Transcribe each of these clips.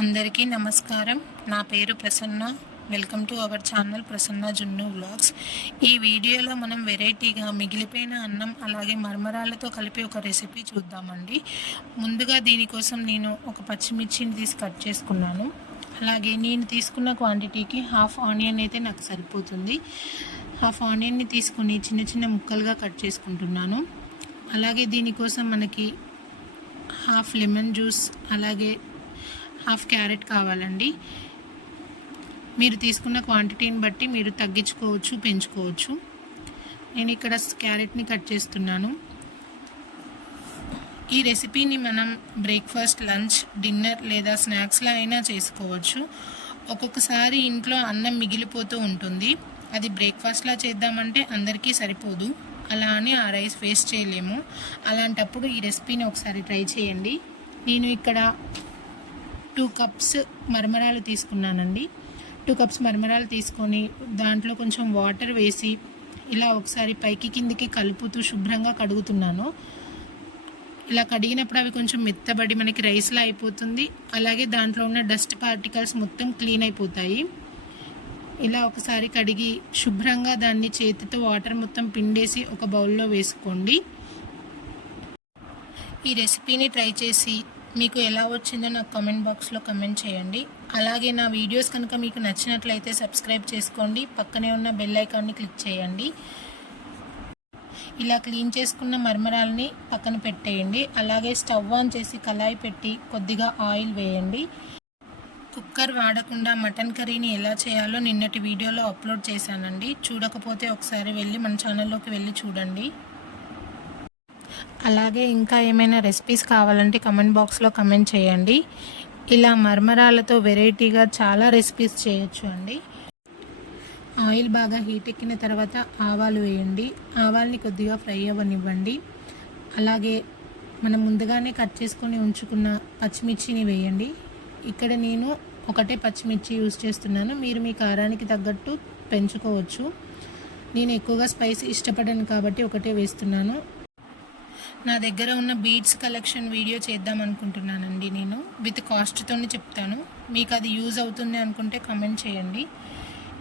అందరికీ నమస్కారం. నా పేరు Prasanna. Welcome to our channel Prasanna జున్ను వ్లాగ్స్. ఈ వీడియోలో మనం వెరైటీగా మిగిలిపోయిన అన్నం అలాగే మరమరాలతో కలిపి ఒక రెసిపీ చూద్దామండి. ముందుగా దీనికోసం నేను ఒక పచ్చిమిర్చిని తీసి కట్ చేసుకున్నాను. అలాగే నేను తీసుకున్న క్వాంటిటీకి హాఫ్ ఆనియన్ అయితే నాకు సరిపోతుంది. హాఫ్ ఆనియన్ని తీసుకొని చిన్న చిన్న ముక్కలుగా కట్ చేసుకుంటున్నాను. అలాగే దీనికోసం మనకి హాఫ్ లెమన్ జ్యూస్ అలాగే హాఫ్ క్యారెట్ కావాలండి. మీరు తీసుకున్న క్వాంటిటీని బట్టి మీరు తగ్గించుకోవచ్చు, పెంచుకోవచ్చు. నేను ఇక్కడ క్యారెట్ని కట్ చేస్తున్నాను. ఈ రెసిపీని మనం బ్రేక్ఫాస్ట్, లంచ్, డిన్నర్ లేదా స్నాక్స్లా అయినా చేసుకోవచ్చు. ఒక్కొక్కసారి ఇంట్లో అన్నం మిగిలిపోతూ ఉంటుంది. అది బ్రేక్ఫాస్ట్లా చేద్దామంటే అందరికీ సరిపోదు. అలా అని ఆ రైస్ వేస్ట్ చేయలేము. అలాంటప్పుడు ఈ రెసిపీని ఒకసారి ట్రై చేయండి. నేను ఇక్కడ 2 కప్స్ మరమరాలు తీసుకున్నానండి. 2 కప్స్ మరమరాలు తీసుకొని దాంట్లో కొంచెం వాటర్ వేసి ఇలా ఒకసారి పైకి కిందికి కలుపుతూ శుభ్రంగా కడుగుతున్నాను. ఇలా కడిగినప్పుడు అవి కొంచెం మెత్తబడి మనకి రైస్లా అయిపోతుంది. అలాగే దాంట్లో ఉన్న డస్ట్ పార్టికల్స్ మొత్తం క్లీన్ అయిపోతాయి. ఇలా ఒకసారి కడిగి శుభ్రంగా దాన్ని చేతితో వాటర్ మొత్తం పిండేసి ఒక బౌల్లో వేసుకోండి. ఈ రెసిపీని ట్రై చేసి మీకు ఎలా వచ్చిందో నాకు కామెంట్ బాక్స్లో కామెంట్ చేయండి. అలాగే నా వీడియోస్ కనుక మీకు నచ్చినట్లయితే సబ్స్క్రైబ్ చేసుకోండి. పక్కనే ఉన్న బెల్ ఐకాన్ని క్లిక్ చేయండి. ఇలా క్లీన్ చేసుకున్న మరమరాలని పక్కన పెట్టేయండి. అలాగే స్టవ్ ఆన్ చేసి కళాయి పెట్టి కొద్దిగా ఆయిల్ వేయండి. కుక్కర్ వాడకుండా మటన్ కర్రీని ఎలా చేయాలో నిన్నటి వీడియోలో అప్లోడ్ చేశానండి. చూడకపోతే ఒకసారి వెళ్ళి మన ఛానల్లోకి వెళ్ళి చూడండి. అలాగే ఇంకా ఏమైనా రెసిపీస్ కావాలంటే కమెంట్ బాక్స్లో కమెంట్ చేయండి. ఇలా మరమరాలతో వెరైటీగా చాలా రెసిపీస్ చేయొచ్చు అండి. ఆయిల్ బాగా హీట్ ఎక్కిన తర్వాత ఆవాలు వేయండి. ఆవాల్ని కొద్దిగా ఫ్రై అవ్వనివ్వండి. అలాగే మనం ముందుగానే కట్ చేసుకొని ఉంచుకున్న పచ్చిమిర్చిని వేయండి. ఇక్కడ నేను ఒకటే పచ్చిమిర్చి యూజ్ చేస్తున్నాను. మీరు మీ కారానికి తగ్గట్టు పెంచుకోవచ్చు. నేను ఎక్కువగా స్పైసీ ఇష్టపడను కాబట్టి ఒకటే వేస్తున్నాను. నా దగ్గర ఉన్న బీడ్స్ కలెక్షన్ వీడియో చేద్దాం అనుకుంటున్నానండి. నేను విత్ కాస్ట్తోనే చెప్తాను. మీకు అది యూజ్ అవుతుంది అనుకుంటే కమెంట్ చేయండి.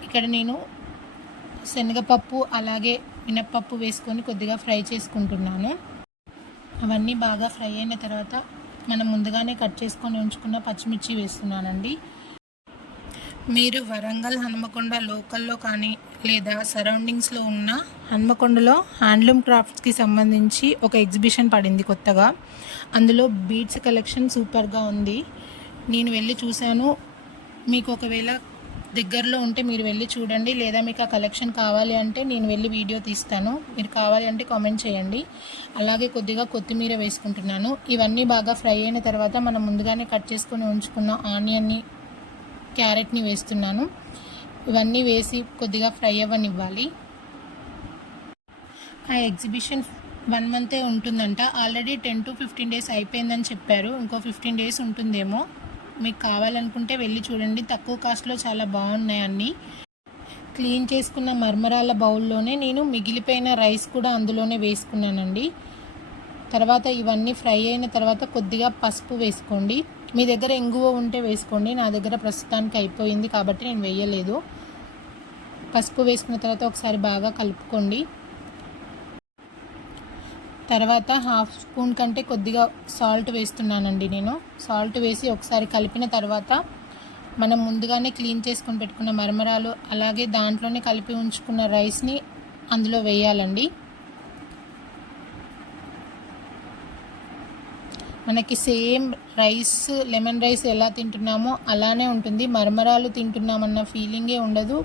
ఇక్కడ నేను శనగపప్పు అలాగే మినప్పప్పు వేసుకొని కొద్దిగా ఫ్రై చేసుకుంటున్నాను. అవన్నీ బాగా ఫ్రై అయిన తర్వాత మనం ముందుగానే కట్ చేసుకొని ఉంచుకున్న పచ్చిమిర్చి వేస్తున్నానండి. మీరు వరంగల్, హన్మకొండ లోకల్లో కానీ లేదా సరౌండింగ్స్లో ఉన్న హన్మకొండలో హ్యాండ్లూమ్ క్రాఫ్ట్స్కి సంబంధించి ఒక ఎగ్జిబిషన్ పడింది కొత్తగా. అందులో బీడ్స్ కలెక్షన్ సూపర్గా ఉంది. నేను వెళ్ళి చూశాను. మీకు ఒకవేళ దగ్గరలో ఉంటే మీరు వెళ్ళి చూడండి. లేదా మీకు ఆ కలెక్షన్ కావాలి అంటే నేను వెళ్ళి వీడియో తీస్తాను. మీరు కావాలి అంటే కామెంట్ చేయండి. అలాగే కొద్దిగా కొత్తిమీర వేసుకుంటున్నాను. ఇవన్నీ బాగా ఫ్రై అయిన తర్వాత మనం ముందుగానే కట్ చేసుకొని ఉంచుకున్న ఆనియన్ని, క్యారెట్ని వేస్తున్నాను. ఇవన్నీ వేసి కొద్దిగా ఫ్రై అవ్వనివ్వాలి. ఆ ఎగ్జిబిషన్ 1 మంతే ఉంటుందంట. ఆల్రెడీ 10 to 15 days అయిపోయిందని చెప్పారు. ఇంకో 15 days ఉంటుందేమో. మీకు కావాలనుకుంటే వెళ్ళి చూడండి. తక్కువ కాస్ట్లో చాలా బాగున్నాయి అన్నీ. క్లీన్ చేసుకున్న మరమరాల బౌల్లోనే నేను మిగిలిపోయిన రైస్ కూడా అందులోనే వేసుకున్నానండి. తర్వాత ఇవన్నీ ఫ్రై అయిన తర్వాత కొద్దిగా పసుపు వేసుకోండి. మీ దగ్గర ఇంగువ ఉంటే వేసుకోండి. నా దగ్గర ప్రస్తుతానికి అయిపోయింది కాబట్టి నేను వేయలేదు. పసుపు వేసుకున్న తర్వాత ఒకసారి బాగా కలుపుకోండి. తర్వాత 1/2 స్పూన్ కంటే కొద్దిగా సాల్ట్ వేస్తున్నానండి నేను. సాల్ట్ వేసి ఒకసారి కలిపిన తర్వాత మనం ముందుగానే క్లీన్ చేసుకొని పెట్టుకున్న మరమరాలు అలాగే దాంట్లోనే కలిపి ఉంచుకున్న రైస్ని అందులో వేయాలండి. మనకి సేమ్ రైస్, లెమన్ రైస్ ఎలా తింటున్నామో అలానే ఉంటుంది. మరమరాలు తింటున్నామన్న ఫీలింగే ఉండదు.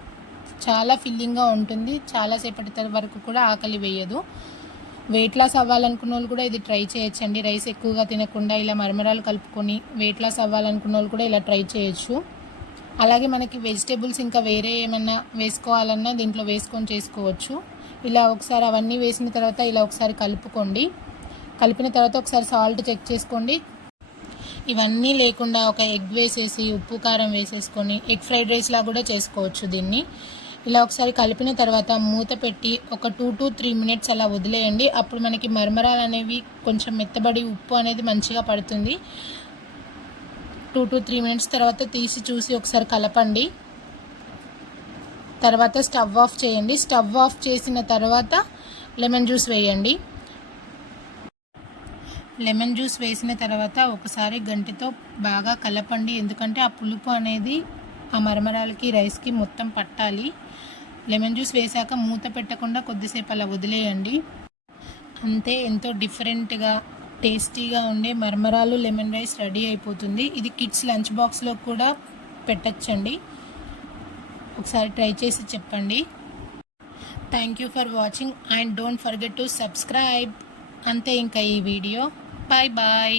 చాలా ఫిల్లింగ్గా ఉంటుంది. చాలాసేపటి వరకు కూడా ఆకలి వేయదు. వెయిట్ లాస్ అవ్వాలనుకున్న వాళ్ళు కూడా ఇది ట్రై చేయొచ్చండి. రైస్ ఎక్కువగా తినకుండా ఇలా మరమరాలు కలుపుకొని వెయిట్ లాస్ అవ్వాలనుకున్న వాళ్ళు కూడా ఇలా ట్రై చేయొచ్చు. అలాగే మనకి వెజిటేబుల్స్ ఇంకా వేరే ఏమన్నా వేసుకోవాలన్నా దీంట్లో వేసుకొని చేసుకోవచ్చు. ఇలా ఒకసారి అవన్నీ వేసిన తర్వాత ఇలా ఒకసారి కలుపుకోండి. కలిపిన తర్వాత ఒకసారి సాల్ట్ చెక్ చేసుకోండి. ఇవన్నీ లేకుండా ఒక ఎగ్ వేసేసి ఉప్పు కారం వేసేసుకొని ఎగ్ ఫ్రైడ్ రైస్లా కూడా చేసుకోవచ్చు దీన్ని. ఇలా ఒకసారి కలిపిన తర్వాత మూత పెట్టి ఒక 2 to 3 minutes అలా వదిలేయండి. అప్పుడు మనకి మరమరాలు అనేవి కొంచెం మెత్తబడి ఉప్పు అనేది మంచిగా పడుతుంది. 2 to 3 మినిట్స్ తర్వాత తీసి చూసి ఒకసారి కలపండి. తర్వాత స్టవ్ ఆఫ్ చేయండి. స్టవ్ ఆఫ్ చేసిన తర్వాత లెమన్ జ్యూస్ వేయండి. లెమన్ జ్యూస్ వేసిన తర్వాత ఒకసారి గంటెతో బాగా కలపండి. ఎందుకంటే ఆ పులుపు అనేది ఆ మరమరాలకి రైస్కి మొత్తం పట్టాలి. లెమన్ జ్యూస్ వేసాక మూత పెట్టకుండా కొద్దిసేపు అలా వదిలేయండి. అంతే, ఎంతో డిఫరెంట్గా టేస్టీగా ఉండే మరమరాలు లెమన్ రైస్ రెడీ అయిపోతుంది. ఇది కిడ్స్ లంచ్ బాక్స్లో కూడా పెట్టచ్చండి. ఒకసారి ట్రై చేసి చెప్పండి. Thank you for watching and don't forget to subscribe. అంతే ఇంకా ఈ వీడియో. Bye bye.